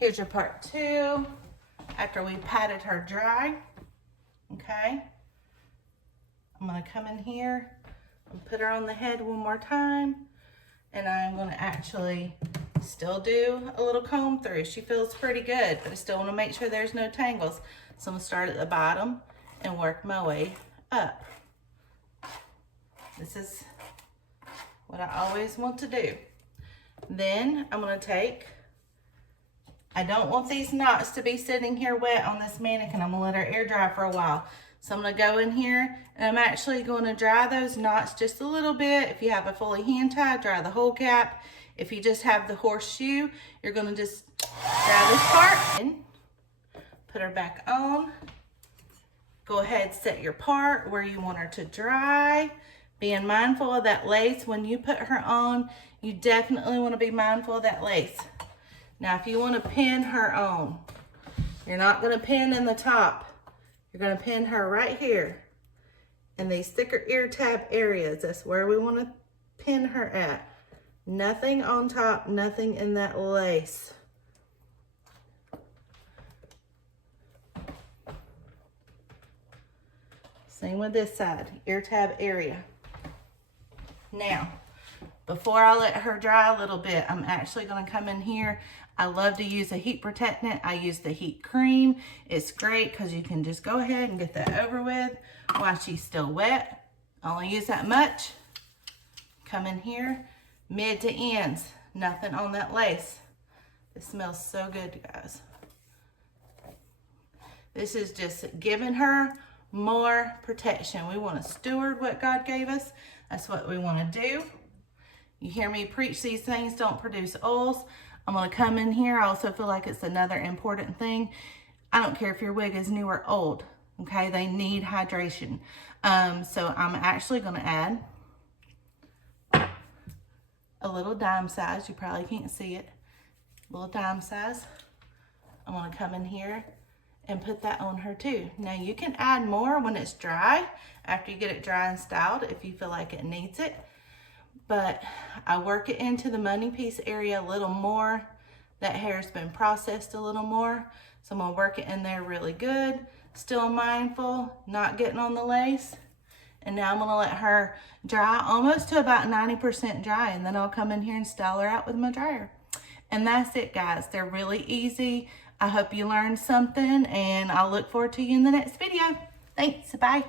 Here's your part 2 after we patted her dry. Okay. I'm gonna come in here and put her on the head one more time. And I'm gonna actually still do a little comb through. She feels pretty good, but I still wanna make sure there's no tangles. So I'm gonna start at the bottom and work my way up. This is what I always want to do. Then I'm gonna take, I don't want these knots to be sitting here wet on this mannequin. I'm gonna let her air dry for a while. So I'm gonna go in here and I'm actually gonna dry those knots just a little bit. If you have a fully hand tie, dry the whole cap. If you just have the horseshoe, you're gonna just dry this part and put her back on. Go ahead, set your part where you want her to dry. Being mindful of that lace when you put her on, you definitely wanna be mindful of that lace. Now, if you wanna pin her on, you're not gonna pin in the top. You're gonna pin her right here in these thicker ear tab areas. That's where we wanna pin her at. Nothing on top, nothing in that lace. Same with this side, ear tab area. Now, before I let her dry a little bit, I'm actually gonna come in here. I love to use a heat protectant. I use the heat cream. It's great because you can just go ahead and get that over with while she's still wet. I only use that much. Come in here, mid to ends, nothing on that lace. It smells so good, you guys. This is just giving her more protection. We want to steward what God gave us. That's what we want to do. You hear me preach these things don't produce oils. I'm going to come in here. I also feel like it's another important thing. I don't care if your wig is new or old, okay? They need hydration. So I'm actually going to add a little dime size. You probably can't see it. A little dime size. I'm going to come in here and put that on her too. Now you can add more when it's dry, after you get it dry and styled, if you feel like it needs it. But I work it into the money piece area a little more. That hair's been processed a little more. So I'm gonna work it in there really good. Still mindful, not getting on the lace. And now I'm gonna let her dry almost to about 90% dry, and then I'll come in here and style her out with my dryer. And that's it, guys. They're really easy. I hope you learned something, and I'll look forward to you in the next video. Thanks, bye.